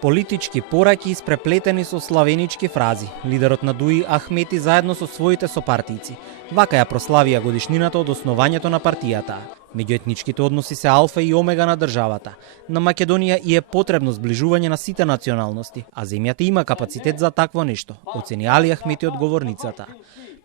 Политички пораки испреплетени со славенички фрази. Лидерот на ДУИ Ахмети заедно со своите сопартијци вака ја прославија годишнината од основањето на партијата. Меѓуетничките односи се алфа и омега на државата. На Македонија и е потребно зближување на сите националности, а земјата има капацитет за такво нешто, оцени Али Ахмети од говорницата.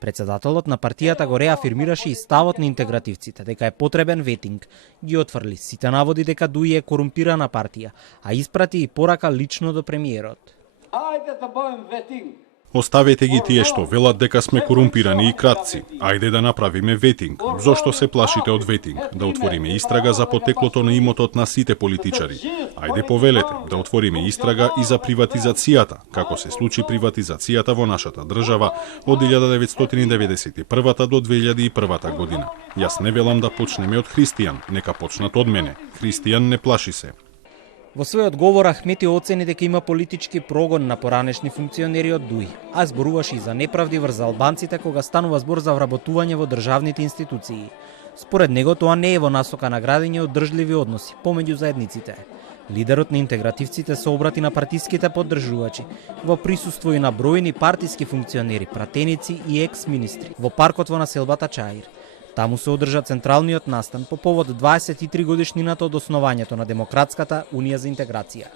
Председателот на партијата го реафирмираше и ставот на интегративците дека е потребен ветинг. Ги отфрли сите наводи дека ДУИ е корумпирана партија, а испрати и порака лично до премиерот. Ајде да бъдем ветинг. Оставете ги тие што велат дека сме корумпирани и кратци. Ајде да направиме ветинг. Зошто се плашите од ветинг? Да отвориме истрага за потеклото на имотот на сите политичари. Ајде повелете да отвориме истрага и за приватизацијата, како се случи приватизацијата во нашата држава од 1991 до 2001 година. Јас не велам да почнеме од Христијан, нека почнат од мене. Христијан не плаши се. Во својот говор Ахмети оцени дека има политички прогон на поранешни функционери од ДУИ, а зборуваше и за неправди врз албанците кога станува збор за вработување во државните институции. Според него тоа не е во насока на градење одржливи односи помеѓу заедниците. Лидерот на интегративците се обрати на партиските поддржувачи во присуство и на бројни партиски функционери, пратеници и екс-министри во паркот во населбата Чаир. Таму се одржа централниот настан по повод 23 годишнината од основањето на Демократската унија за интеграција.